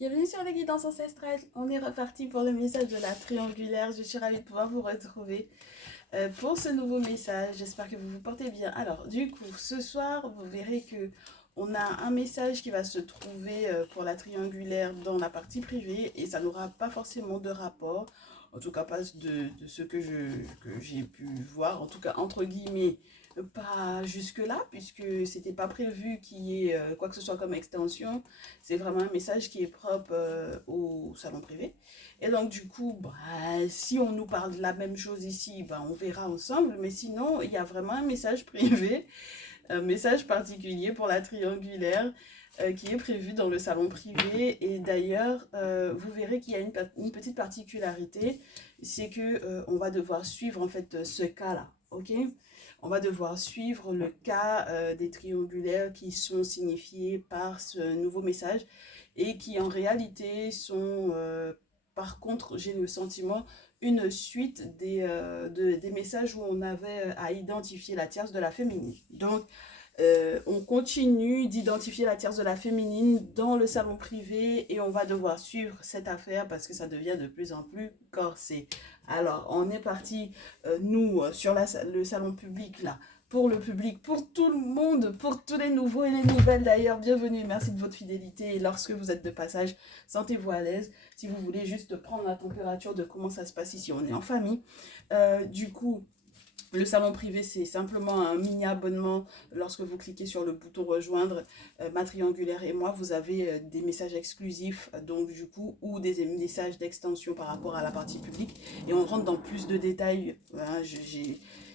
Bienvenue sur les guidances ancestrales. On est reparti pour le message de la triangulaire. Je suis ravie de pouvoir vous retrouver pour ce nouveau message. J'espère que vous vous portez bien. Alors, du coup, ce soir, vous verrez que on a un message qui va se trouver pour la triangulaire dans la partie privée et ça n'aura pas forcément de rapport. En tout cas, pas de ce que j'ai pu voir. En tout cas, entre guillemets, pas jusque-là, puisque c'était pas prévu qu'il y ait quoi que ce soit comme extension. C'est vraiment un message qui est propre au salon privé. Et donc, du coup, bah, si on nous parle de la même chose ici, bah, on verra ensemble. Mais sinon, il y a vraiment un message privé, un message particulier pour la triangulaire qui est prévu dans le salon privé. Et d'ailleurs, vous verrez qu'il y a une petite particularité, c'est que on va devoir suivre en fait ce cas-là, ok? On va devoir suivre le cas des triangulaires qui sont signifiés par ce nouveau message et qui en réalité sont, par contre, j'ai le sentiment, une suite des messages où on avait à identifier la tierce de la féminine. Donc, on continue d'identifier la tierce de la féminine dans le salon privé et on va devoir suivre cette affaire parce que ça devient de plus en plus corsé. Alors, on est parti, nous, sur le salon public, là, pour le public, pour tout le monde, pour tous les nouveaux et les nouvelles d'ailleurs. Bienvenue, merci de votre fidélité. Et lorsque vous êtes de passage, sentez-vous à l'aise. Si vous voulez juste prendre la température de comment ça se passe ici, on est en famille. Du coup, le salon privé, c'est simplement un mini abonnement. Lorsque vous cliquez sur le bouton rejoindre, ma triangulaire et moi, vous avez des messages exclusifs, donc du coup, ou des messages d'extension par rapport à la partie publique. Et on rentre dans plus de détails. Hein,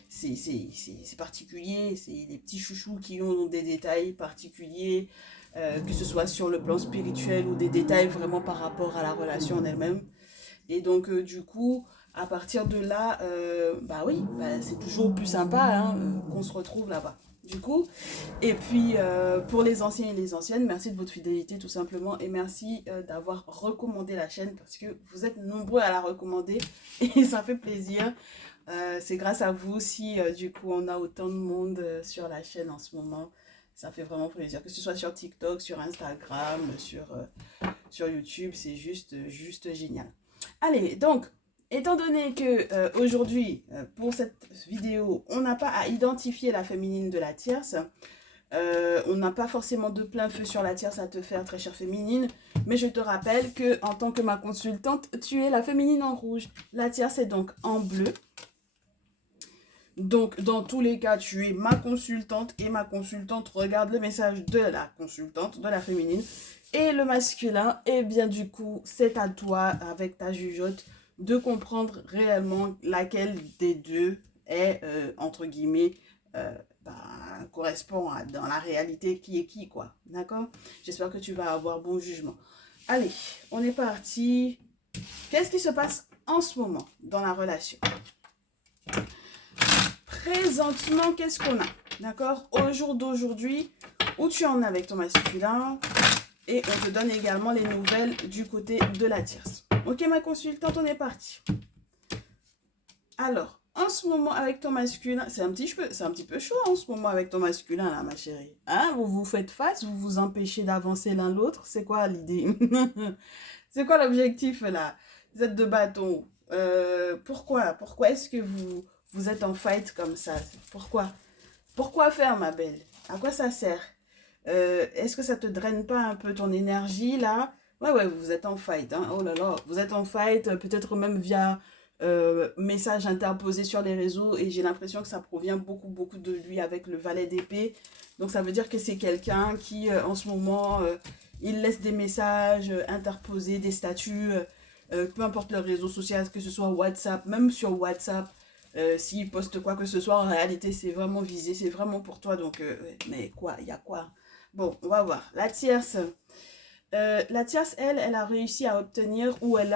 c'est particulier, c'est des petits chouchous qui ont des détails particuliers, que ce soit sur le plan spirituel ou des détails vraiment par rapport à la relation en elle-même. Et donc, du coup, à partir de là, bah oui, bah, c'est toujours plus sympa hein, qu'on se retrouve là-bas. Du coup, et puis pour les anciens et les anciennes, merci de votre fidélité tout simplement et merci d'avoir recommandé la chaîne parce que vous êtes nombreux à la recommander et ça fait plaisir. C'est grâce à vous si du coup on a autant de monde sur la chaîne en ce moment. Ça fait vraiment plaisir, que ce soit sur TikTok, sur Instagram, sur YouTube, c'est juste génial. Allez, donc, étant donné que aujourd'hui, pour cette vidéo, on n'a pas à identifier la féminine de la tierce, on n'a pas forcément de plein feu sur la tierce à te faire, très chère féminine, mais je te rappelle que en tant que ma consultante, tu es la féminine en rouge. La tierce est donc en bleu. Donc, dans tous les cas, tu es ma consultante et ma consultante regarde le message de la consultante, de la féminine. Et le masculin, et bien du coup, c'est à toi, avec ta jugeote, de comprendre réellement laquelle des deux est, entre guillemets, euh, bah, correspond dans la réalité qui est qui, quoi. D'accord? J'espère que tu vas avoir bon jugement. Allez, on est parti. Qu'est-ce qui se passe en ce moment dans la relation? Présentement, qu'est-ce qu'on a? D'accord? Au jour d'aujourd'hui, où tu en es avec ton masculin? Et on te donne également les nouvelles du côté de la tierce. Ok, ma consultante, on est parti. Alors, en ce moment avec ton masculin, c'est un petit peu chaud en ce moment avec ton masculin là, ma chérie. Hein, vous vous faites face, vous vous empêchez d'avancer l'un l'autre. C'est quoi l'idée? C'est quoi l'objectif là? Vous êtes de bâton. Pourquoi est-ce que vous êtes en fight comme ça? Pourquoi? Pourquoi faire, ma belle? À quoi ça sert? Est-ce que ça te draine pas un peu ton énergie là? Ouais, ouais, vous êtes en fight, hein. Oh là là, vous êtes en fight, peut-être même via message interposé sur les réseaux et j'ai l'impression que ça provient beaucoup de lui avec le valet d'épée. Donc ça veut dire que c'est quelqu'un qui en ce moment il laisse des messages interposés, des statuts, peu importe le réseau social, que ce soit WhatsApp, même sur WhatsApp. S'il poste quoi que ce soit, en réalité, c'est vraiment visé, c'est vraiment pour toi. Donc, mais quoi, il y a quoi? Bon, on va voir. La tierce, elle a réussi à obtenir, ou elle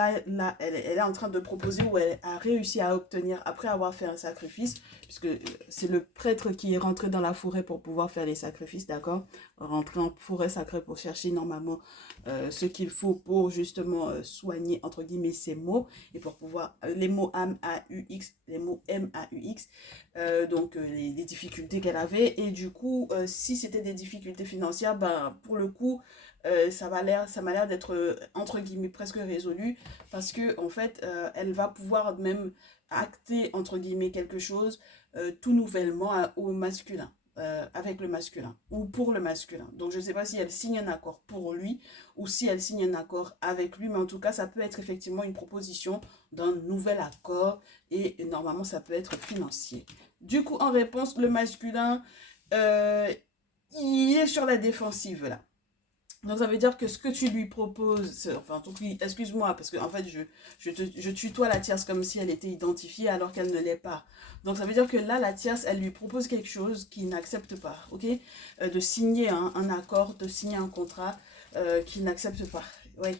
est en train de proposer, ou elle a réussi à obtenir après avoir fait un sacrifice, puisque c'est le prêtre qui est rentré dans la forêt pour pouvoir faire les sacrifices, d'accord? Rentrer en forêt sacrée pour chercher normalement ce qu'il faut pour justement soigner, entre guillemets, ses mots, et pour pouvoir, les mots M-A-U-X, les mots M-A-U-X, donc les difficultés qu'elle avait, et du coup, si c'était des difficultés financières, ben, pour le coup, ça m'a l'air d'être, entre guillemets, presque résolu, parce que, en fait, elle va pouvoir même acter, entre guillemets, quelque chose tout nouvellement au masculin. Avec le masculin ou pour le masculin. Donc je ne sais pas si elle signe un accord pour lui ou si elle signe un accord avec lui, mais en tout cas ça peut être effectivement une proposition d'un nouvel accord et normalement ça peut être financier. Du coup en réponse, le masculin, euh, il est sur la défensive là. Donc ça veut dire que ce que tu lui proposes, enfin en tout cas, excuse-moi, parce que en fait je tutoie la tierce comme si elle était identifiée alors qu'elle ne l'est pas. Donc ça veut dire que là la tierce, elle lui propose quelque chose qu'il n'accepte pas, ok? De signer un accord, de signer un contrat qu'il n'accepte pas, ouais.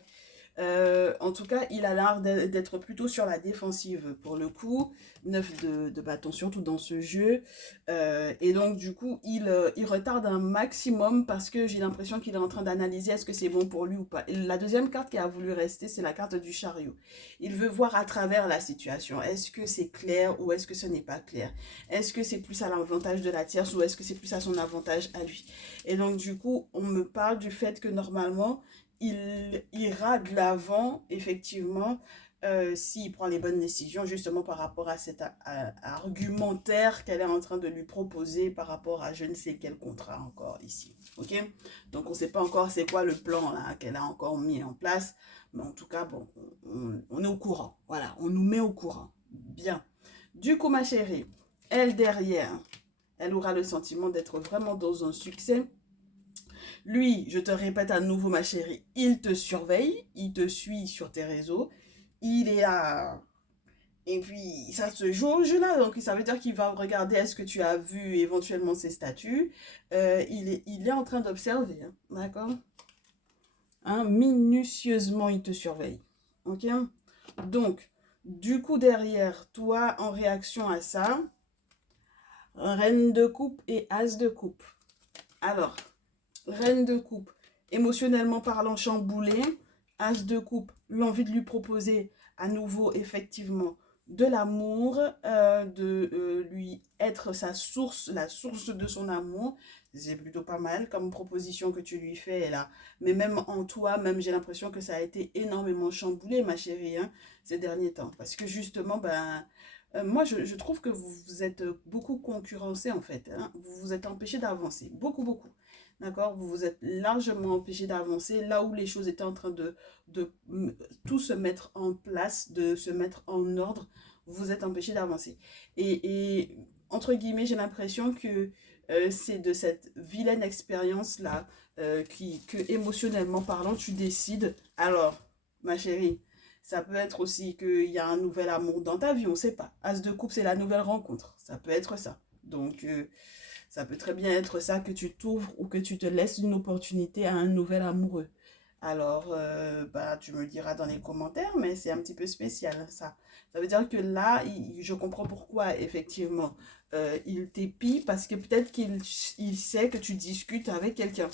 En tout cas, il a l'air d'être plutôt sur la défensive pour le coup. 9 de bâton, surtout dans ce jeu. Et donc, du coup, il retarde un maximum parce que j'ai l'impression qu'il est en train d'analyser est-ce que c'est bon pour lui ou pas. Et la deuxième carte qui a voulu rester, c'est la carte du chariot. Il veut voir à travers la situation. Est-ce que c'est clair ou est-ce que ce n'est pas clair? Est-ce que c'est plus à l'avantage de la tierce ou est-ce que c'est plus à son avantage à lui? Et donc, du coup, on me parle du fait que normalement, il ira de l'avant, effectivement, s'il prend les bonnes décisions, justement par rapport à cet argumentaire qu'elle est en train de lui proposer par rapport à je ne sais quel contrat encore ici. Ok? Donc, on ne sait pas encore c'est quoi le plan là qu'elle a encore mis en place. Mais en tout cas, bon, on est au courant. Voilà, on nous met au courant. Bien. Du coup, ma chérie, elle derrière, elle aura le sentiment d'être vraiment dans un succès. Lui, je te répète à nouveau, ma chérie, il te surveille, il te suit sur tes réseaux, il est là. Et puis, ça se joue au jeu là, donc ça veut dire qu'il va regarder est-ce que tu as vu éventuellement ses statuts. Il est en train d'observer, hein, d'accord? Hein, minutieusement, il te surveille. Ok? Donc, du coup, derrière, toi, en réaction à ça, reine de coupe et as de coupe. Alors, reine de coupe, émotionnellement parlant, chamboulé. As de coupe, l'envie de lui proposer à nouveau, effectivement, de l'amour, de lui être sa source, la source de son amour. C'est plutôt pas mal comme proposition que tu lui fais là. Mais même en toi, même j'ai l'impression que ça a été énormément chamboulé, ma chérie, hein, ces derniers temps. Parce que justement, ben, moi, je trouve que vous vous êtes beaucoup concurrencé en fait. Hein. Vous vous êtes empêché d'avancer. Beaucoup, beaucoup. D'accord? Vous vous êtes largement empêché d'avancer là où les choses étaient en train de tout se mettre en place, de se mettre en ordre. Vous vous êtes empêché d'avancer. Entre guillemets, j'ai l'impression que c'est de cette vilaine expérience-là que émotionnellement parlant, tu décides. Alors, ma chérie, ça peut être aussi qu'il y a un nouvel amour dans ta vie, on ne sait pas. As de coupe, c'est la nouvelle rencontre. Ça peut être ça. Donc, ça peut très bien être ça que tu t'ouvres ou que tu te laisses une opportunité à un nouvel amoureux. Alors, bah, tu me le diras dans les commentaires, mais c'est un petit peu spécial ça. Ça veut dire que là, je comprends pourquoi, effectivement, il t'épie parce que peut-être qu'il sait que tu discutes avec quelqu'un.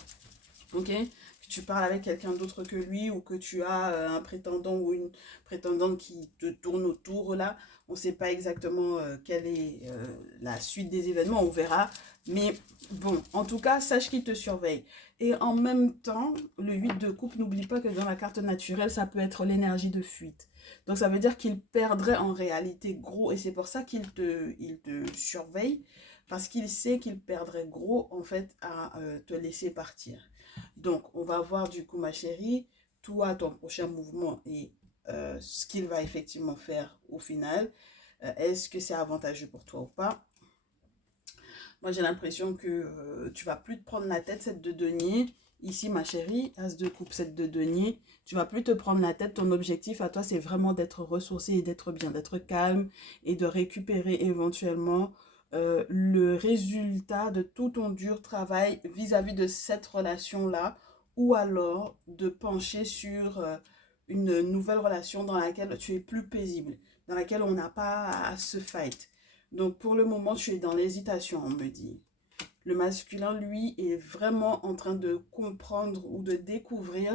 Ok? Que tu parles avec quelqu'un d'autre que lui ou que tu as un prétendant ou une prétendante qui te tourne autour là. On ne sait pas exactement quelle est la suite des événements, on verra. Mais bon, en tout cas, sache qu'il te surveille. Et en même temps, le 8 de coupe, n'oublie pas que dans la carte naturelle, ça peut être l'énergie de fuite. Donc ça veut dire qu'il perdrait en réalité gros. Et c'est pour ça il te surveille. Parce qu'il sait qu'il perdrait gros en fait à te laisser partir. Donc, on va voir du coup, ma chérie, toi, ton prochain mouvement et ce qu'il va effectivement faire au final. Est-ce que c'est avantageux pour toi ou pas? Moi, j'ai l'impression que tu vas plus te prendre la tête, cette de denier. Ici, ma chérie, as de coupe, cette de denier. Tu vas plus te prendre la tête. Ton objectif à toi, c'est vraiment d'être ressourcé et d'être bien, d'être calme et de récupérer éventuellement le résultat de tout ton dur travail vis-à-vis de cette relation-là ou alors de pencher sur une nouvelle relation dans laquelle tu es plus paisible, dans laquelle on n'a pas à se fight. Donc pour le moment, tu es dans l'hésitation, on me dit. Le masculin, lui, est vraiment en train de comprendre ou de découvrir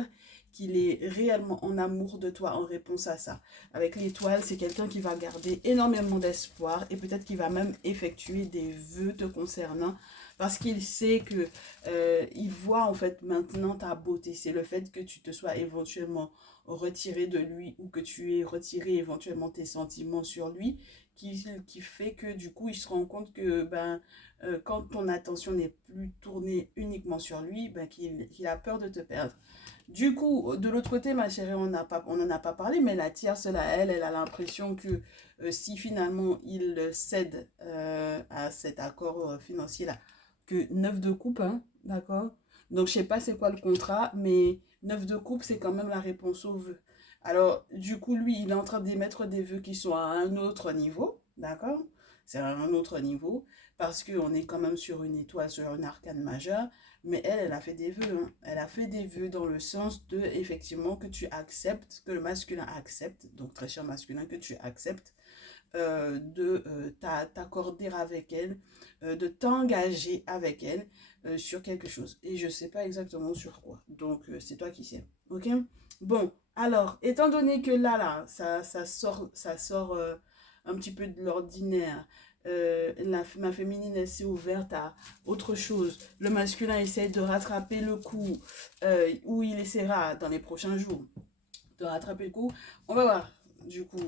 qu'il est réellement en amour de toi en réponse à ça. Avec l'étoile, c'est quelqu'un qui va garder énormément d'espoir et peut-être qu'il va même effectuer des vœux te concernant Parce qu'il sait que il voit en fait maintenant ta beauté. C'est le fait que tu te sois éventuellement retiré de lui ou que tu aies retiré éventuellement tes sentiments sur lui qui fait que du coup il se rend compte que quand ton attention n'est plus tournée uniquement sur lui, qu'il a peur de te perdre. Du coup, de l'autre côté, ma chérie, on n'en a pas parlé, mais la tierce, là, elle a l'impression que si finalement il cède à cet accord financier-là, que 9 de coupe, hein, d'accord? Donc, je sais pas c'est quoi le contrat, mais 9 de coupe, c'est quand même la réponse au vœu. Alors, du coup, lui, il est en train d'émettre des vœux qui sont à un autre niveau, d'accord? C'est à un autre niveau, parce qu'on est quand même sur une étoile, sur une arcane majeure. Mais elle a fait des vœux, hein. Elle a fait des vœux dans le sens de, effectivement, que tu acceptes, que le masculin accepte, donc très cher masculin, que tu acceptes de t'accorder avec elle, de t'engager avec elle sur quelque chose. Et je ne sais pas exactement sur quoi. Donc, c'est toi qui sais. Ok? Bon, alors, étant donné que là, ça sort un petit peu de l'ordinaire. Ma féminine, elle s'est ouverte à autre chose. Le masculin essaie de rattraper le coup, ou il essaiera dans les prochains jours de rattraper le coup. On va voir, du coup,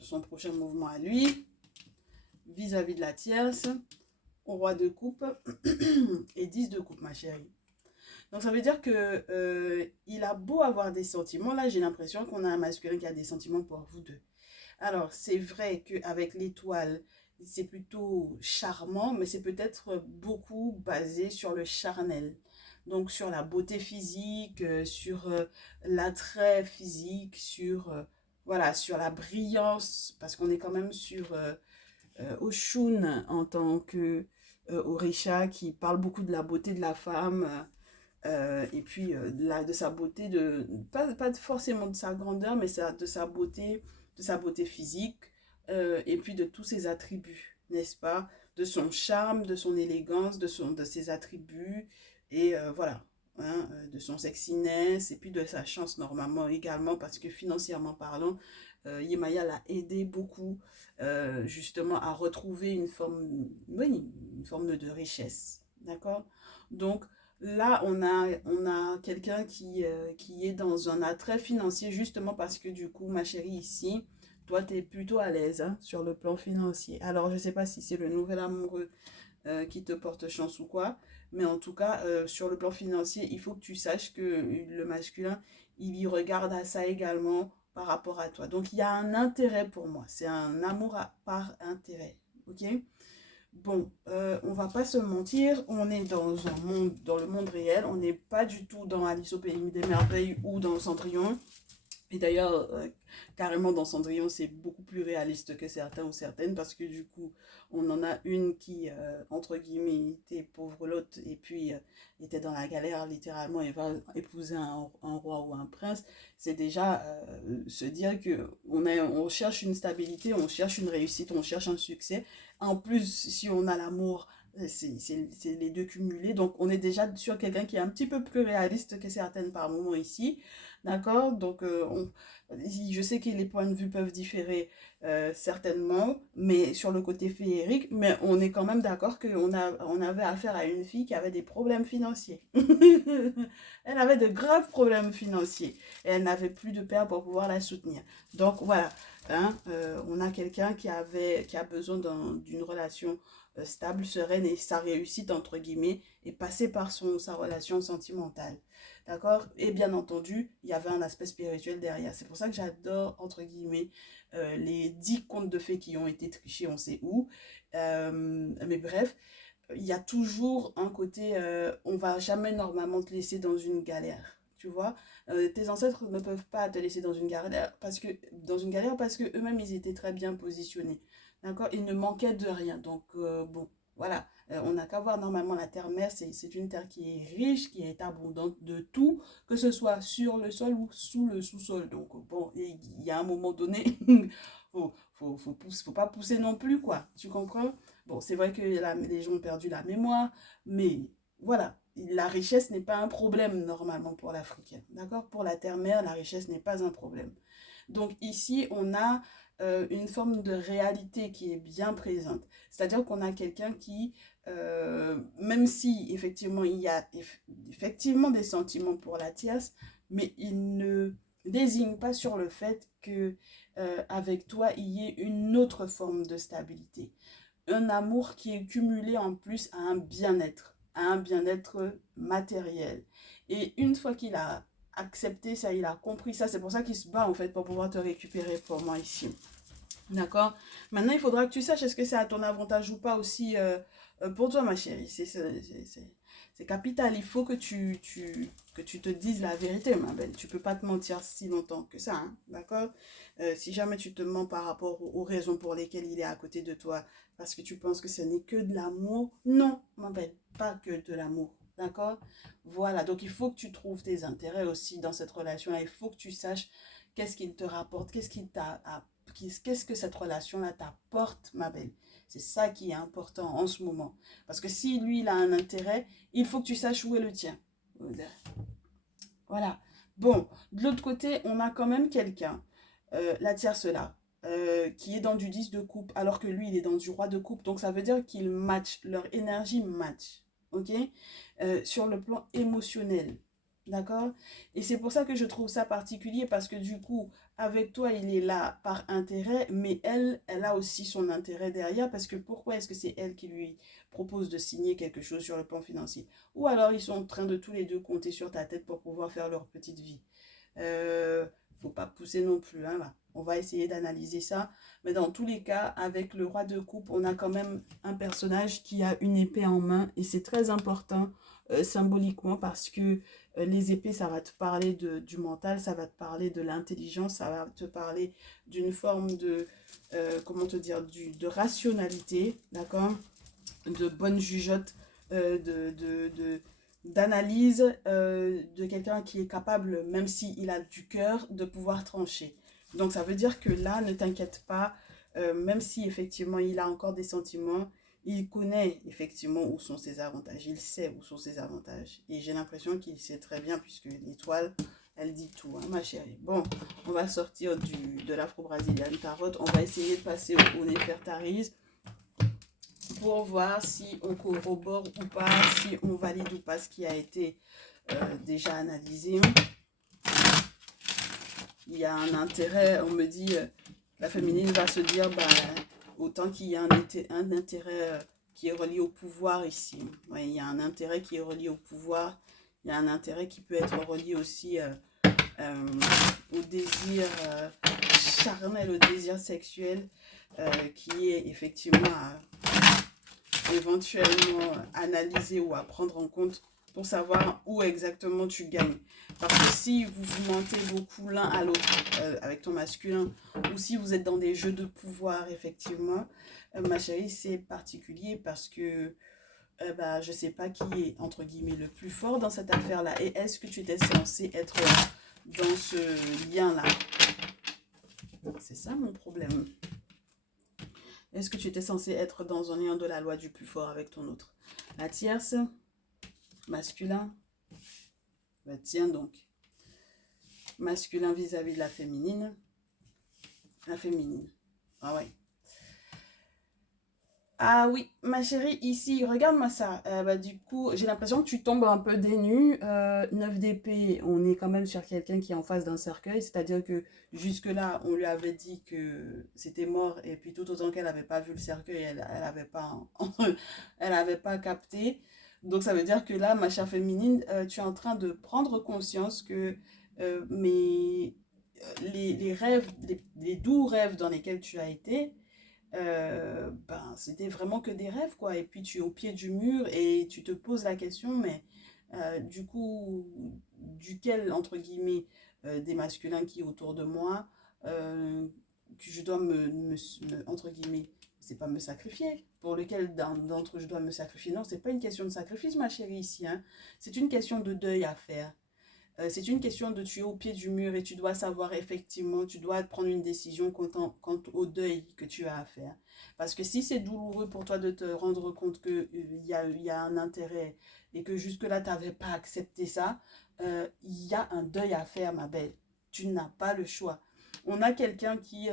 son prochain mouvement à lui, vis-à-vis de la tierce, au roi de coupe et 10 de coupe, ma chérie. Donc ça veut dire que il a beau avoir des sentiments, là j'ai l'impression qu'on a un masculin qui a des sentiments pour vous deux. Alors c'est vrai qu'avec l'étoile, c'est plutôt charmant, mais c'est peut-être beaucoup basé sur le charnel. Donc sur la beauté physique, sur l'attrait physique, sur, voilà, sur la brillance, parce qu'on est quand même sur Oshun en tant que Orisha qui parle beaucoup de la beauté de la femme. Et puis de sa beauté, pas forcément de sa grandeur, mais de sa beauté physique, et puis de tous ses attributs, n'est-ce pas? De son charme, de son élégance, de ses attributs, et voilà, hein, de son sexiness, et puis de sa chance normalement également, parce que financièrement parlant, Yemaya l'a aidé beaucoup justement à retrouver une forme, oui, une forme de richesse, d'accord? Donc, là, on a quelqu'un qui est dans un attrait financier justement parce que du coup, ma chérie, ici, toi, tu es plutôt à l'aise hein, sur le plan financier. Alors, je ne sais pas si c'est le nouvel amoureux qui te porte chance ou quoi, mais en tout cas, sur le plan financier, il faut que tu saches que le masculin, il y regarde à ça également par rapport à toi. Donc, il y a un intérêt pour moi. C'est un amour par intérêt. Ok? Bon, on va pas se mentir, on est dans un monde, dans le monde réel, on n'est pas du tout dans Alice au pays des merveilles ou dans Cendrillon. Et d'ailleurs, carrément dans Cendrillon, c'est beaucoup plus réaliste que certains ou certaines parce que du coup, on en a une qui, entre guillemets, était pauvre l'autre et puis était dans la galère littéralement et va épouser un roi ou un prince. C'est déjà se dire que on cherche une stabilité, on cherche une réussite, on cherche un succès. En plus, si on a l'amour, c'est les deux cumulés. Donc, on est déjà sur quelqu'un qui est un petit peu plus réaliste que certaines par moment ici. D'accord? Donc, je sais que les points de vue peuvent différer certainement, mais sur le côté féerique, mais on est quand même d'accord on avait affaire à une fille qui avait des problèmes financiers. Elle avait de graves problèmes financiers et elle n'avait plus de père pour pouvoir la soutenir. Donc voilà, hein, on a quelqu'un qui a besoin d'une relation stable, sereine et sa réussite, entre guillemets, est passée par sa relation sentimentale. D'accord? Et bien entendu, il y avait un aspect spirituel derrière. C'est pour ça que j'adore, entre guillemets, les 10 contes de fées qui ont été trichés, on sait où. Mais bref, il y a toujours un côté, on va jamais normalement te laisser dans une galère. Tu vois, tes ancêtres ne peuvent pas te laisser dans une galère parce que eux-mêmes ils étaient très bien positionnés. D'accord? Ils ne manquaient de rien. Donc bon, voilà. On n'a qu'à voir normalement la terre-mère, c'est une terre qui est riche, qui est abondante de tout, que ce soit sur le sol ou sous le sous-sol. Donc bon, il y a un moment donné, faut pas pousser non plus, quoi. Tu comprends? Bon, c'est vrai que les gens ont perdu la mémoire, mais voilà, la richesse n'est pas un problème normalement pour l'Africain. D'accord? Pour la terre-mère, la richesse n'est pas un problème. Donc ici, on a une forme de réalité qui est bien présente. C'est-à-dire qu'on a quelqu'un qui, même si effectivement il y a effectivement des sentiments pour la tierce, mais il ne désigne pas sur le fait que avec toi, il y ait une autre forme de stabilité. Un amour qui est cumulé en plus à un bien-être matériel. Et une fois qu'il a accepté ça, il a compris ça, c'est pour ça qu'il se bat en fait pour pouvoir te récupérer pour moi ici. D'accord. Maintenant, il faudra que tu saches est-ce que c'est à ton avantage ou pas aussi pour toi, ma chérie. C'est capital. Il faut que que tu te dises la vérité, ma belle. Tu peux pas te mentir si longtemps que ça, hein, d'accord? Si jamais tu te mens par rapport aux raisons pour lesquelles il est à côté de toi, parce que tu penses que ce n'est que de l'amour, non, ma belle, pas que de l'amour. D'accord? Voilà, donc il faut que tu trouves tes intérêts aussi dans cette relation-là. Il faut que tu saches qu'est-ce qu'il te rapporte, qu'est-ce que cette relation-là t'apporte, ma belle. C'est ça qui est important en ce moment. Parce que si lui, il a un intérêt, il faut que tu saches où est le tien. Voilà. Bon, de l'autre côté, on a quand même quelqu'un, la tierce là, qui est dans du 10 de coupe, alors que lui, il est dans du roi de coupe. Donc, ça veut dire qu'ils matchent, leur énergie match. OK? Sur le plan émotionnel. D'accord? Et c'est pour ça que je trouve ça particulier, parce que du coup, avec toi, il est là par intérêt, mais elle a aussi son intérêt derrière, parce que pourquoi est-ce que c'est elle qui lui propose de signer quelque chose sur le plan financier? Ou alors ils sont en train de tous les deux compter sur ta tête pour pouvoir faire leur petite vie. Euh, Faut pas pousser non plus, hein, là. On va essayer d'analyser ça. Mais dans tous les cas, avec le roi de coupe, on a quand même un personnage qui a une épée en main. Et c'est très important symboliquement parce que les épées, ça va te parler du mental, ça va te parler de l'intelligence, ça va te parler d'une forme de, comment te dire, de rationalité, d'accord? De bonne jugeote, d'analyse de quelqu'un qui est capable, même s'il a du cœur, de pouvoir trancher. Donc ça veut dire que là, ne t'inquiète pas, même si effectivement il a encore des sentiments, il connaît effectivement où sont ses avantages, il sait où sont ses avantages. Et j'ai l'impression qu'il sait très bien, puisque l'étoile, elle dit tout, hein, ma chérie. Bon, on va sortir de l'Afro-Brazilian Tarot, on va essayer de passer au Néfertaris pour voir si on corrobore ou pas, si on valide ou pas ce qui a été déjà analysé. Il y a un intérêt, on me dit, la féminine va se dire, bah, autant qu'il y a un intérêt qui est relié au pouvoir ici. Ouais, il y a un intérêt qui est relié au pouvoir, il y a un intérêt qui peut être relié aussi au désir charnel, au désir sexuel, qui est effectivement éventuellement analyser ou à prendre en compte pour savoir où exactement tu gagnes. Parce que si vous vous mentez beaucoup l'un à l'autre avec ton masculin, ou si vous êtes dans des jeux de pouvoir, effectivement, ma chérie, c'est particulier parce que bah, je ne sais pas qui est, entre guillemets, le plus fort dans cette affaire-là. Et est-ce que tu étais censé être dans ce lien-là? C'est ça mon problème. Est-ce que tu étais censé être dans un lien de la loi du plus fort avec ton autre? La tierce, masculin, bah tiens donc. Masculin vis-à-vis de la féminine. La féminine. Ah ouais. Ah oui, ma chérie, ici, regarde-moi ça. Bah, du coup, j'ai l'impression que tu tombes un peu dénue. 9 d'épée, on est quand même sur quelqu'un qui est en face d'un cercueil. C'est-à-dire que jusque-là, on lui avait dit que c'était mort. Et puis tout autant qu'elle n'avait pas vu le cercueil, elle avait pas, elle avait pas capté. Donc ça veut dire que là, ma chère féminine, tu es en train de prendre conscience que les rêves, les doux rêves dans lesquels tu as été, ben, c'était vraiment que des rêves, quoi. Et puis tu es au pied du mur et tu te poses la question, mais du coup, duquel, entre guillemets, des masculins qui est autour de moi, que je dois entre guillemets, c'est pas me sacrifier, pour lequel d'entre je dois me sacrifier. Non, c'est pas une question de sacrifice, ma chérie, ici, hein. C'est une question de deuil à faire. C'est une question de tu es au pied du mur et tu dois savoir effectivement, tu dois prendre une décision quant au deuil que tu as à faire. Parce que si c'est douloureux pour toi de te rendre compte qu'il y a un intérêt et que jusque-là, tu n'avais pas accepté ça, il y a un deuil à faire, ma belle. Tu n'as pas le choix. On a quelqu'un qui,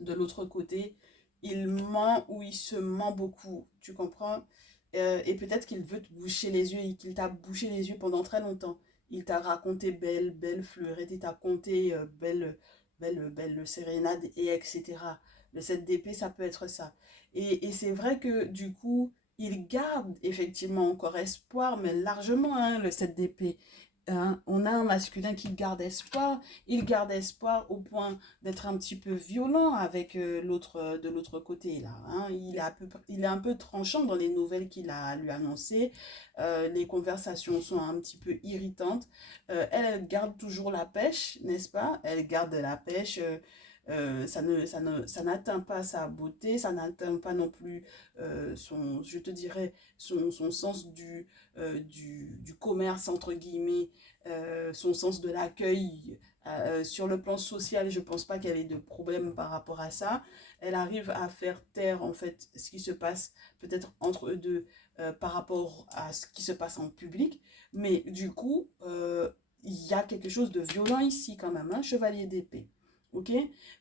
de l'autre côté, il ment ou il se ment beaucoup, tu comprends? Et peut-être qu'il veut te boucher les yeux et qu'il t'a bouché les yeux pendant très longtemps. Il t'a raconté belle, belle fleurette, il t'a conté belle, belle, belle sérénade, et etc. Le 7 d'épée, ça peut être ça. Et c'est vrai que du coup, il garde effectivement encore espoir, mais largement, hein, le 7 d'épée. Hein, on a un masculin qui garde espoir, il garde espoir au point d'être un petit peu violent avec l'autre de l'autre côté là. Hein. Il est un peu tranchant dans les nouvelles qu'il a lui annoncées. Les conversations sont un petit peu irritantes. Elle garde toujours la pêche, n'est-ce pas? Elle garde la pêche. Ça n'atteint pas sa beauté, ça n'atteint pas non plus je te dirais, son sens du commerce, entre guillemets, son sens de l'accueil. Sur le plan social, je ne pense pas qu'elle ait de problème par rapport à ça. Elle arrive à faire taire en fait ce qui se passe peut-être entre eux deux par rapport à ce qui se passe en public. Mais du coup, il y a quelque chose de violent ici quand même, un chevalier d'épée. Ok?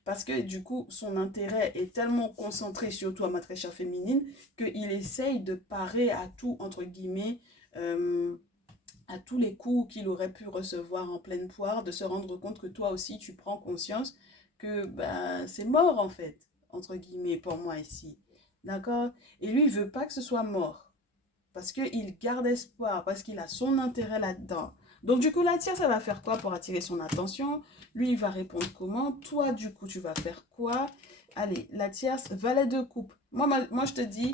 Parce que du coup, son intérêt est tellement concentré, surtout à Matresha féminine, qu'il essaye de parer à tout, entre guillemets, à tous les coups qu'il aurait pu recevoir en pleine poire, de se rendre compte que toi aussi tu prends conscience que ben, c'est mort en fait, entre guillemets, pour moi ici. D'accord? Et lui, il veut pas que ce soit mort. Parce qu'il garde espoir, parce qu'il a son intérêt là-dedans. Donc du coup, la tierce, ça va faire quoi pour attirer son attention? Lui, il va répondre comment? Toi, du coup, tu vas faire quoi? Allez, la tierce, valet de coupe. Moi, je te dis,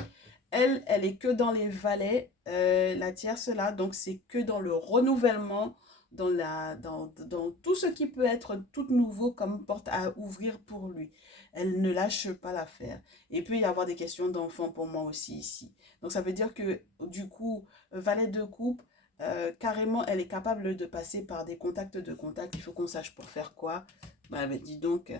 elle est que dans les valets, la tierce là, donc c'est que dans le renouvellement, dans tout ce qui peut être tout nouveau comme porte à ouvrir pour lui. Elle ne lâche pas l'affaire. Et puis, il y avoir des questions d'enfants pour moi aussi ici. Donc, ça veut dire que du coup, valet de coupe, carrément, elle est capable de passer par des contacts de contact. Il faut qu'on sache pour faire quoi. Bah, dis donc,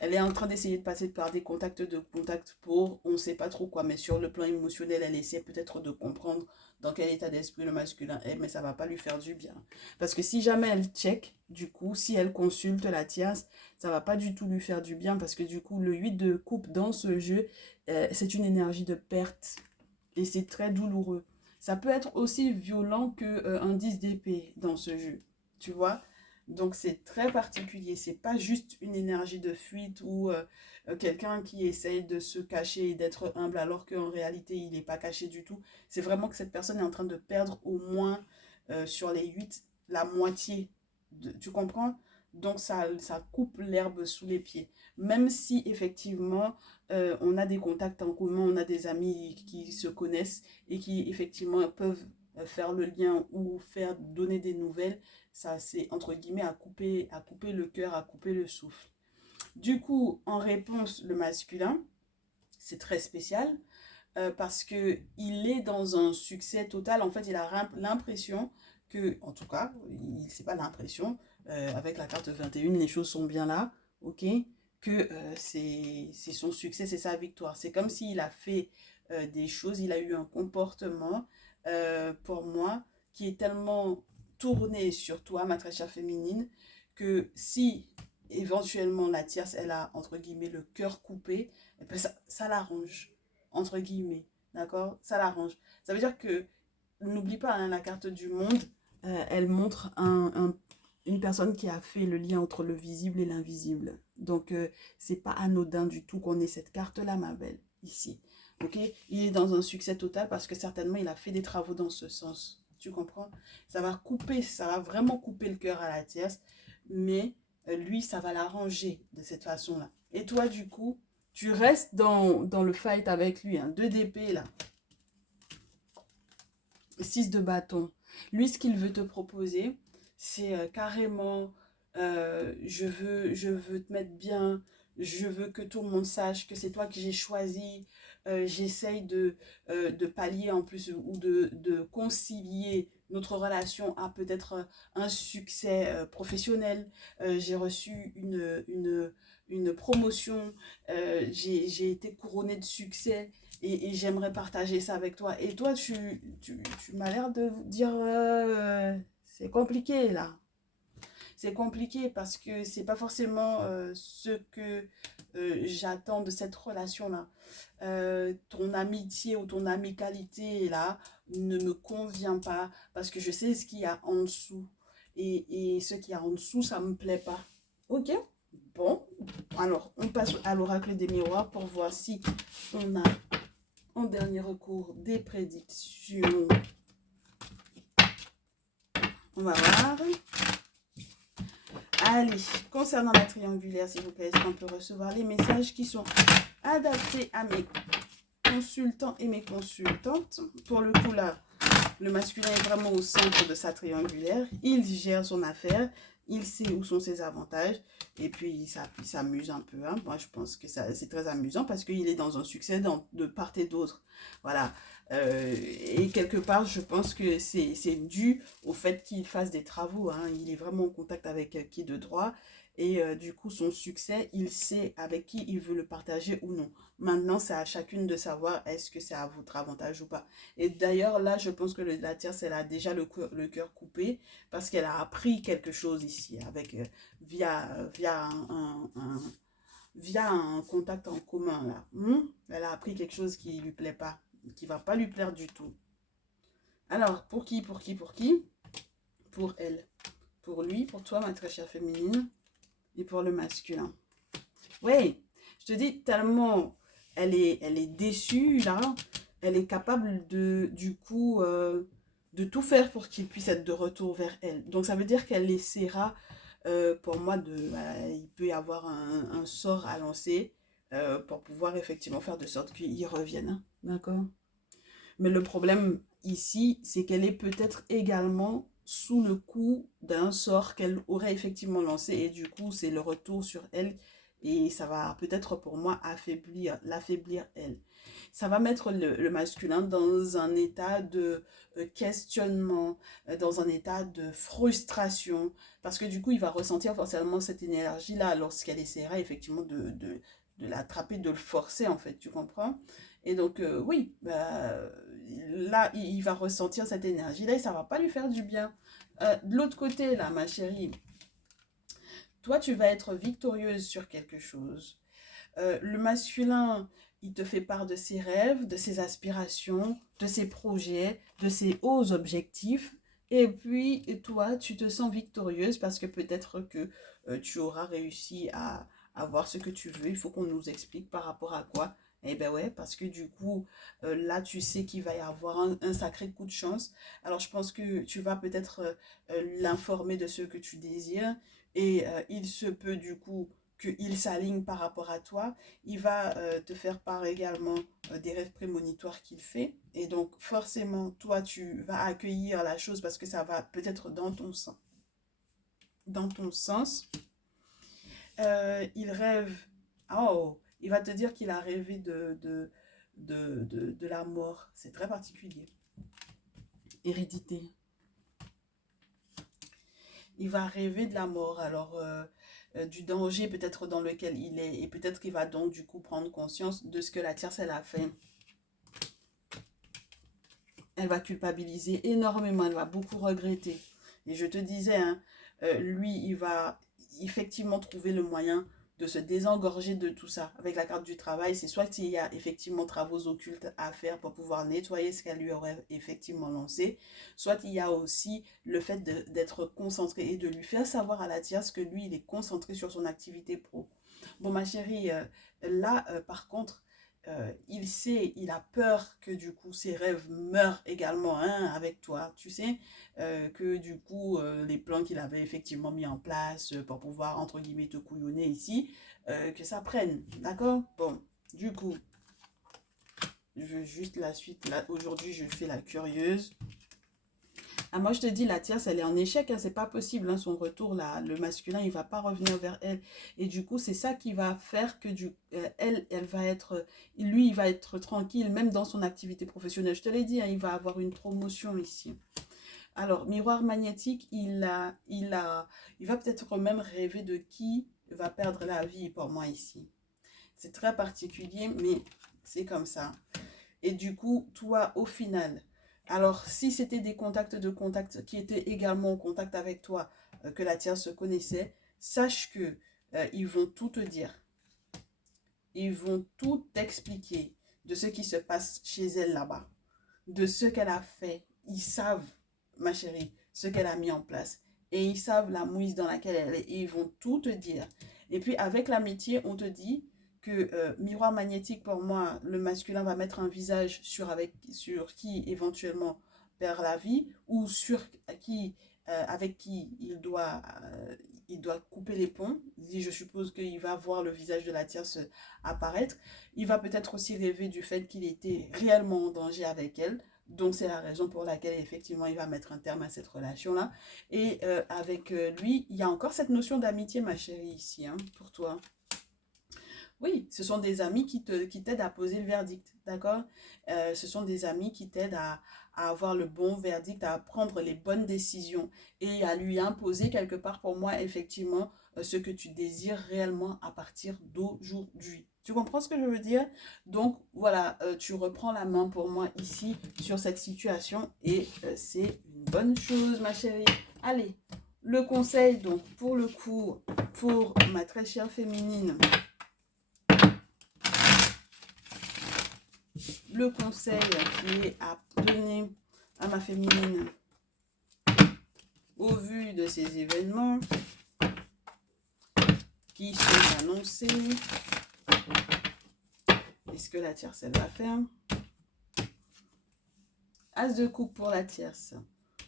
elle est en train d'essayer de passer par des contacts de contact pour on ne sait pas trop quoi, mais sur le plan émotionnel, elle essaie peut-être de comprendre dans quel état d'esprit le masculin est, mais ça ne va pas lui faire du bien. Parce que si jamais elle check, du coup, si elle consulte la tierce, ça ne va pas du tout lui faire du bien, parce que du coup, le 8 de coupe dans ce jeu, c'est une énergie de perte, et c'est très douloureux. Ça peut être aussi violent qu'un 10 d'épée dans ce jeu, tu vois. Donc c'est très particulier, c'est pas juste une énergie de fuite ou quelqu'un qui essaye de se cacher et d'être humble alors qu'en réalité il n'est pas caché du tout. C'est vraiment que cette personne est en train de perdre au moins sur les 8 la moitié, tu comprends? Donc ça coupe l'herbe sous les pieds. Même si effectivement on a des contacts en commun, on a des amis qui se connaissent et qui effectivement peuvent faire le lien ou faire donner des nouvelles, ça c'est entre guillemets à couper le cœur, à couper le souffle. Du coup, en réponse, le masculin, c'est très spécial parce que il est dans un succès total. En fait, il a l'impression que, en tout cas, c'est pas l'impression, avec la carte 21, les choses sont bien là, ok? Que c'est son succès, c'est sa victoire. C'est comme s'il a fait des choses, il a eu un comportement, pour moi, qui est tellement tourné sur toi, ma très chère féminine, que si éventuellement la tierce, elle a, entre guillemets, le cœur coupé, eh ben ça l'arrange, entre guillemets, d'accord? Ça l'arrange. Ça veut dire que, n'oublie pas, hein, la carte du monde, elle montre une personne qui a fait le lien entre le visible et l'invisible. Donc, c'est pas anodin du tout qu'on ait cette carte-là, ma belle, ici. Ok? Il est dans un succès total parce que certainement, il a fait des travaux dans ce sens. Tu comprends? Ça va vraiment couper le cœur à la tierce, mais lui, ça va l'arranger de cette façon-là. Et toi, du coup, tu restes dans le fight avec lui, hein, 2 d'épée là, 6 de bâton. Lui, ce qu'il veut te proposer, c'est carrément, je veux te mettre bien, je veux que tout le monde sache que c'est toi que j'ai choisi, j'essaye de pallier en plus ou de concilier notre relation à peut-être un succès professionnel. J'ai reçu une promotion, j'ai été couronnée de succès et j'aimerais partager ça avec toi. Et toi, tu m'as l'air de dire, c'est compliqué là. c'est compliqué parce que c'est pas forcément ce que j'attends de cette relation-là. Ton amitié ou ton amicalité là ne me convient pas parce que je sais ce qu'il y a en dessous. Et ce qu'il y a en dessous, ça me plaît pas. Ok? Bon, alors on passe à l'oracle des miroirs pour voir si on a en dernier recours des prédictions. On va voir. Allez, concernant la triangulaire, s'il vous plaît, est-ce qu'on peut recevoir les messages qui sont adaptés à mes consultants et mes consultantes? Pour le coup, là, le masculin est vraiment au centre de sa triangulaire. Il gère son affaire. Il sait où sont ses avantages. Et puis, il s'amuse un peu. Hein. Moi, je pense que c'est très amusant parce qu'il est dans un succès de part et d'autre. Voilà. Et quelque part, je pense que c'est dû au fait qu'il fasse des travaux. Hein. Il est vraiment en contact avec qui de droit. Et du coup, son succès, il sait avec qui il veut le partager ou non. Maintenant, c'est à chacune de savoir est-ce que c'est à votre avantage ou pas. Et d'ailleurs, là, je pense que la tierce, elle a déjà le cœur coupé parce qu'elle a appris quelque chose ici avec, via un contact en commun. Là. Elle a appris quelque chose qui ne lui plaît pas, qui ne va pas lui plaire du tout. Alors, pour qui? Pour elle. Pour lui, pour toi, ma très chère féminine. Et pour le masculin. Oui, je te dis tellement, elle est déçue là. Elle est capable du coup, de tout faire pour qu'il puisse être de retour vers elle. Donc ça veut dire qu'elle essaiera, pour moi, il peut y avoir un sort à lancer pour pouvoir effectivement faire de sorte qu'il revienne. Hein. D'accord? Mais le problème ici, c'est qu'elle est peut-être également sous le coup d'un sort qu'elle aurait effectivement lancé et du coup, c'est le retour sur elle et ça va peut-être pour moi l'affaiblir elle. Ça va mettre le masculin dans un état de questionnement, dans un état de frustration parce que du coup, il va ressentir forcément cette énergie-là lorsqu'elle essaiera effectivement de l'attraper, de le forcer en fait, tu comprends? Et donc, oui, bah, là, il va ressentir cette énergie-là et ça va pas lui faire du bien. De l'autre côté, là, ma chérie, toi, tu vas être victorieuse sur quelque chose. Le masculin, il te fait part de ses rêves, de ses aspirations, de ses projets, de ses hauts objectifs. Et puis, toi, tu te sens victorieuse parce que peut-être que tu auras réussi à avoir ce que tu veux. Il faut qu'on nous explique par rapport à quoi. Eh ben ouais, parce que du coup, là, tu sais qu'il va y avoir un sacré coup de chance. Alors, je pense que tu vas peut-être l'informer de ce que tu désires. Et il se peut du coup qu'il s'aligne par rapport à toi. Il va te faire part également des rêves prémonitoires qu'il fait. Et donc, forcément, toi, tu vas accueillir la chose parce que ça va peut-être dans ton sens. Dans ton sens. Il rêve... Oh, il va te dire qu'il a rêvé de la mort. C'est très particulier. Hérédité. Il va rêver de la mort. Alors... du danger peut-être dans lequel il est et peut-être qu'il va donc du coup prendre conscience de ce que la tierce elle a fait. Elle va culpabiliser énormément, elle va beaucoup regretter. Et je te disais, hein, lui il va effectivement trouver le moyen de se désengorger de tout ça. Avec la carte du travail, c'est soit il y a effectivement travaux occultes à faire pour pouvoir nettoyer ce qu'elle lui aurait effectivement lancé, soit il y a aussi le fait d'être concentré et de lui faire savoir à la tierce que lui, il est concentré sur son activité pro. Bon, ma chérie, là, par contre, il sait, il a peur que du coup ses rêves meurent également hein, avec toi, tu sais, que du coup les plans qu'il avait effectivement mis en place pour pouvoir entre guillemets te couillonner ici, que ça prenne, d'accord? Bon, du coup, je veux juste la suite, là, aujourd'hui je fais la curieuse. Ah, moi, je te dis, la tierce, elle est en échec, hein, c'est pas possible, hein, son retour, là, le masculin, il va pas revenir vers elle. Et du coup, c'est ça qui va faire que elle va être, lui, il va être tranquille, même dans son activité professionnelle. Je te l'ai dit, hein, il va avoir une promotion ici. Alors, miroir magnétique, il va peut-être même rêver de qui va perdre la vie pour moi ici. C'est très particulier, mais c'est comme ça. Et du coup, toi, au final, alors si c'était des contacts qui étaient également en contact avec toi, que la tierce se connaissait, sache que ils vont tout te dire. Ils vont tout t'expliquer de ce qui se passe chez elle là-bas, de ce qu'elle a fait. Ils savent, ma chérie, ce qu'elle a mis en place. Et ils savent la mouise dans laquelle elle est. Et ils vont tout te dire. Et puis avec l'amitié, on te dit que miroir magnétique, pour moi, le masculin va mettre un visage sur qui éventuellement perd la vie ou sur qui, avec qui il doit couper les ponts. Je suppose qu'il va voir le visage de la tierce apparaître. Il va peut-être aussi rêver du fait qu'il était réellement en danger avec elle. Donc c'est la raison pour laquelle effectivement il va mettre un terme à cette relation-là. Et avec lui, il y a encore cette notion d'amitié, ma chérie, ici, hein, pour toi. Oui, ce sont des amis qui t'aident à poser le verdict, d'accord? Ce sont des amis qui t'aident à avoir le bon verdict, à prendre les bonnes décisions et à lui imposer quelque part pour moi, effectivement, ce que tu désires réellement à partir d'aujourd'hui. Tu comprends ce que je veux dire? Donc, voilà, tu reprends la main pour moi ici sur cette situation et c'est une bonne chose, ma chérie. Allez, le conseil, donc, pour le coup, pour ma très chère féminine, le conseil qui est à donner à ma féminine au vu de ces événements qui sont annoncés. Est-ce que la tierce, elle va faire? As de coupe pour la tierce.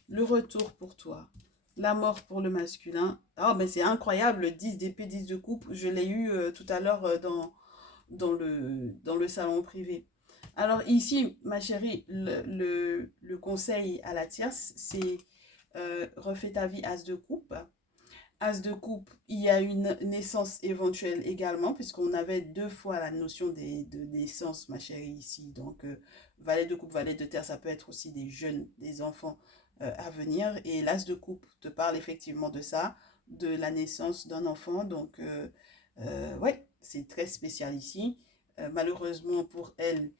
Le retour pour toi. La mort pour le masculin. Oh, mais c'est incroyable, le 10 d'épée, 10 de coupe. Je l'ai eu tout à l'heure dans le salon privé. Alors ici, ma chérie, le conseil à la tierce, c'est refais ta vie as de coupe. As de coupe, il y a une naissance éventuelle également, puisqu'on avait 2 fois la notion de naissance, ma chérie, ici. Donc, valet de coupe, valet de terre, ça peut être aussi des jeunes, des enfants à venir. Et l'as de coupe te parle effectivement de ça, de la naissance d'un enfant. Donc, ouais, c'est très spécial ici. Malheureusement pour elle,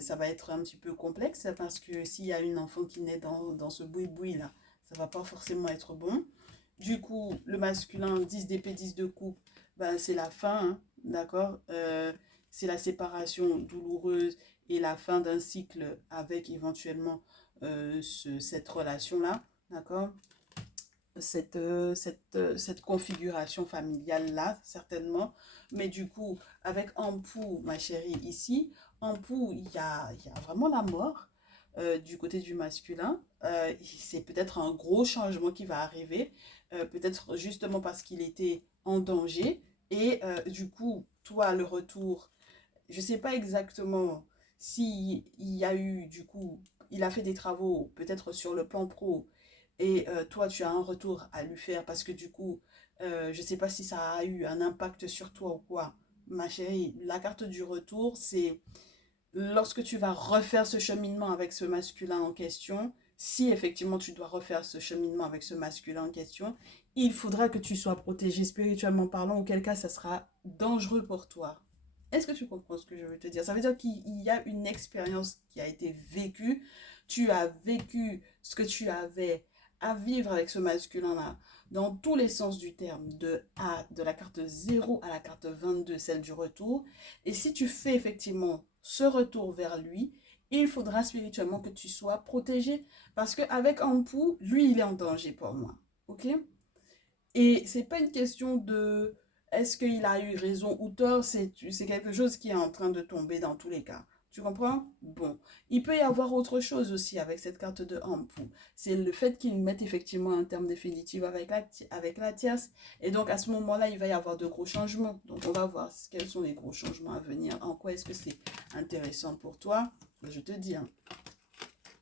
ça va être un petit peu complexe parce que s'il y a une enfant qui naît dans ce boui-boui là, ça va pas forcément être bon. Du coup, le masculin, 10 d'épée, 10 de coupe, ben, c'est la fin, hein, d'accord? C'est la séparation douloureuse et la fin d'un cycle avec éventuellement cette relation-là, d'accord? Cette configuration familiale-là, certainement. Mais du coup, avec Ampou, ma chérie, ici, Ampou, il y a vraiment la mort du côté du masculin. C'est peut-être un gros changement qui va arriver, peut-être justement parce qu'il était en danger. Et du coup, toi, le retour, je ne sais pas exactement si il y a eu, du coup, il a fait des travaux peut-être sur le plan pro et toi, tu as un retour à lui faire parce que du coup, je ne sais pas si ça a eu un impact sur toi ou quoi. Ma chérie, la carte du retour, c'est lorsque tu vas refaire ce cheminement avec ce masculin en question, si effectivement tu dois refaire ce cheminement avec ce masculin en question, il faudra que tu sois protégé spirituellement parlant, auquel cas ça sera dangereux pour toi. Est-ce que tu comprends ce que je veux te dire? Ça veut dire qu'il y a une expérience qui a été vécue. Tu as vécu ce que tu avais à vivre avec ce masculin-là, dans tous les sens du terme, de la carte 0 à la carte 22, celle du retour. Et si tu fais effectivement ce retour vers lui, il faudra spirituellement que tu sois protégé. Parce qu'avec Ampou, lui, il est en danger pour moi. Ok? Et c'est pas une question de est-ce qu'il a eu raison ou tort, c'est quelque chose qui est en train de tomber dans tous les cas. Tu comprends? Bon. Il peut y avoir autre chose aussi avec cette carte de Ampou. C'est le fait qu'il mette effectivement un terme définitif avec la tierce. Et donc à ce moment-là, il va y avoir de gros changements. Donc on va voir quels sont les gros changements à venir. En quoi est-ce que c'est intéressant pour toi? Je te dis, hein,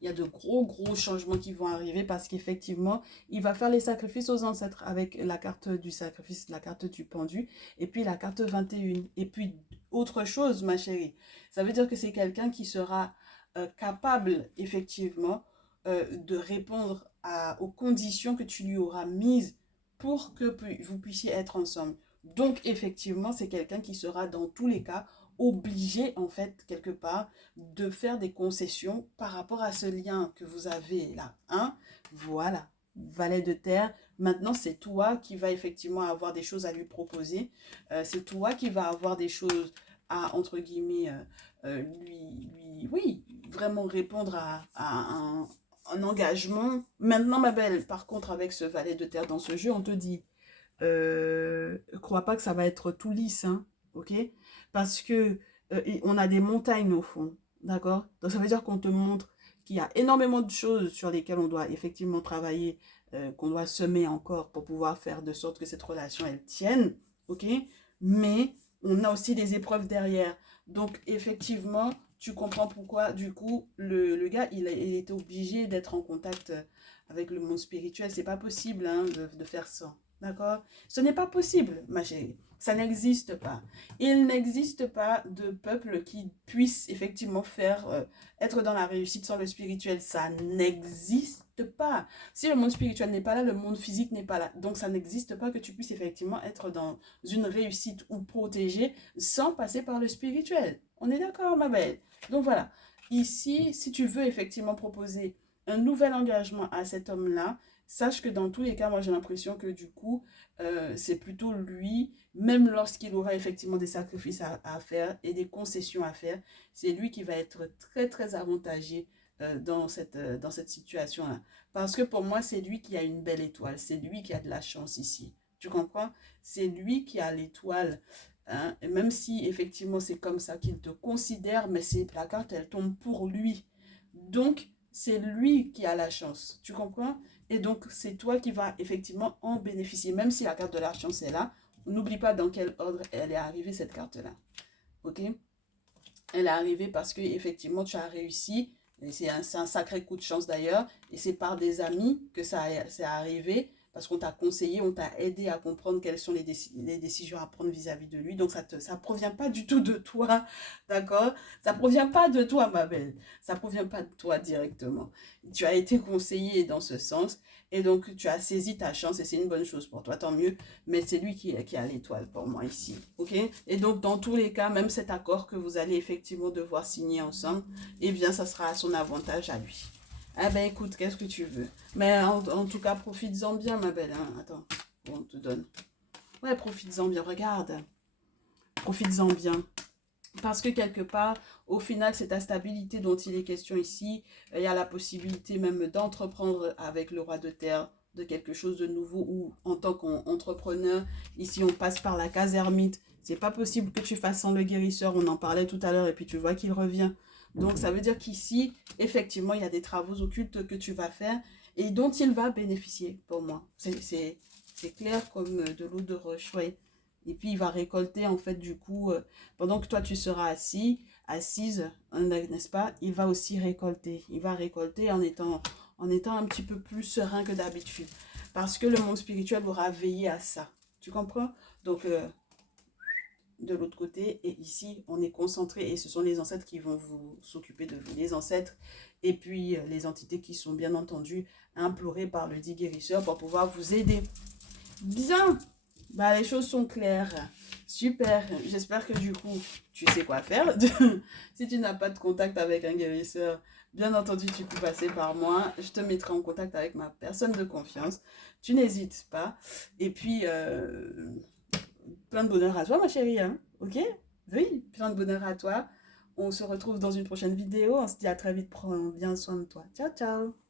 il y a de gros changements qui vont arriver parce qu'effectivement, il va faire les sacrifices aux ancêtres avec la carte du sacrifice, la carte du pendu, et puis la carte 21. Et puis, autre chose, ma chérie, ça veut dire que c'est quelqu'un qui sera capable, effectivement, de répondre aux conditions que tu lui auras mises pour que vous puissiez être ensemble. Donc, effectivement, c'est quelqu'un qui sera dans tous les cas obligé, en fait, quelque part, de faire des concessions par rapport à ce lien que vous avez là. Hein? Voilà. valet de terre. Maintenant, c'est toi qui vas effectivement avoir des choses à lui proposer. C'est toi qui vas avoir des choses à, entre guillemets, oui, vraiment répondre à un engagement. Maintenant, ma belle, par contre, avec ce valet de terre dans ce jeu, on te dit, crois pas que ça va être tout lisse, hein, ok? Parce que on a des montagnes au fond, d'accord? Donc ça veut dire qu'on te montre qu'il y a énormément de choses sur lesquelles on doit effectivement travailler, qu'on doit semer encore pour pouvoir faire de sorte que cette relation, elle tienne, ok? Mais on a aussi des épreuves derrière. Donc effectivement, tu comprends pourquoi, du coup, le gars, il était obligé d'être en contact avec le monde spirituel. C'est pas possible, hein, de faire ça. D'accord? Ce n'est pas possible, ma chérie. Ça n'existe pas. Il n'existe pas de peuple qui puisse effectivement être dans la réussite sans le spirituel. Ça n'existe pas. Si le monde spirituel n'est pas là, le monde physique n'est pas là. Donc ça n'existe pas que tu puisses effectivement être dans une réussite ou protégé sans passer par le spirituel. On est d'accord, ma belle? Donc voilà. Ici, si tu veux effectivement proposer un nouvel engagement à cet homme-là, sache que dans tous les cas, moi j'ai l'impression que du coup, c'est plutôt lui, même lorsqu'il aura effectivement des sacrifices à faire et des concessions à faire, c'est lui qui va être très très avantagé dans cette situation-là. Parce que pour moi, c'est lui qui a une belle étoile, c'est lui qui a de la chance ici. Tu comprends? C'est lui qui a l'étoile. Hein? Et même si effectivement c'est comme ça qu'il te considère, mais c'est la carte, elle tombe pour lui. Donc, c'est lui qui a la chance. Tu comprends? Et donc, c'est toi qui vas effectivement en bénéficier. Même si la carte de la chance est là, n'oublie pas dans quel ordre elle est arrivée, cette carte-là. Ok? Elle est arrivée parce que effectivement tu as réussi. Et c'est un sacré coup de chance d'ailleurs. Et c'est par des amis que c'est arrivé. Parce qu'on t'a conseillé, on t'a aidé à comprendre quelles sont les décisions à prendre vis-à-vis de lui. Donc ça provient pas du tout de toi. D'accord? Ça provient pas de toi, ma belle. Ça provient pas de toi directement. Tu as été conseillé dans ce sens. Et donc tu as saisi ta chance et c'est une bonne chose pour toi, tant mieux. Mais c'est lui qui a l'étoile pour moi ici. Ok? Et donc dans tous les cas, même cet accord que vous allez effectivement devoir signer ensemble, eh bien ça sera à son avantage à lui. Ah ben écoute, qu'est-ce que tu veux? Mais en tout cas, profites-en bien, ma belle. Hein. Attends, on te donne. Ouais, profites-en bien, regarde. Profites-en bien. Parce que quelque part, au final, c'est ta stabilité dont il est question ici. Il y a la possibilité même d'entreprendre avec le roi de terre de quelque chose de nouveau ou en tant qu'entrepreneur. Ici, on passe par la case ermite. C'est pas possible que tu fasses sans le guérisseur. On en parlait tout à l'heure et puis tu vois qu'il revient. Donc, ça veut dire qu'ici, effectivement, il y a des travaux occultes que tu vas faire et dont il va bénéficier pour moi. C'est clair comme de l'eau de roche, oui. Et puis, il va récolter, en fait, du coup, pendant que toi, tu seras assise, n'est-ce pas? Il va aussi récolter. Il va récolter en étant un petit peu plus serein que d'habitude. Parce que le monde spirituel aura veillé à ça. Tu comprends? Donc, de l'autre côté, et ici, on est concentré, et ce sont les ancêtres qui vont vous s'occuper de vous. Les ancêtres, et puis les entités qui sont, bien entendu, implorées par le dit guérisseur pour pouvoir vous aider. Bien! Bah, les choses sont claires. Super. J'espère que du coup, tu sais quoi faire. Si tu n'as pas de contact avec un guérisseur, bien entendu, tu peux passer par moi. Je te mettrai en contact avec ma personne de confiance. Tu n'hésites pas. Et puis, plein de bonheur à toi, ma chérie. Hein. Ok? Oui, plein de bonheur à toi. On se retrouve dans une prochaine vidéo. On se dit à très vite. Prends bien soin de toi. Ciao, ciao.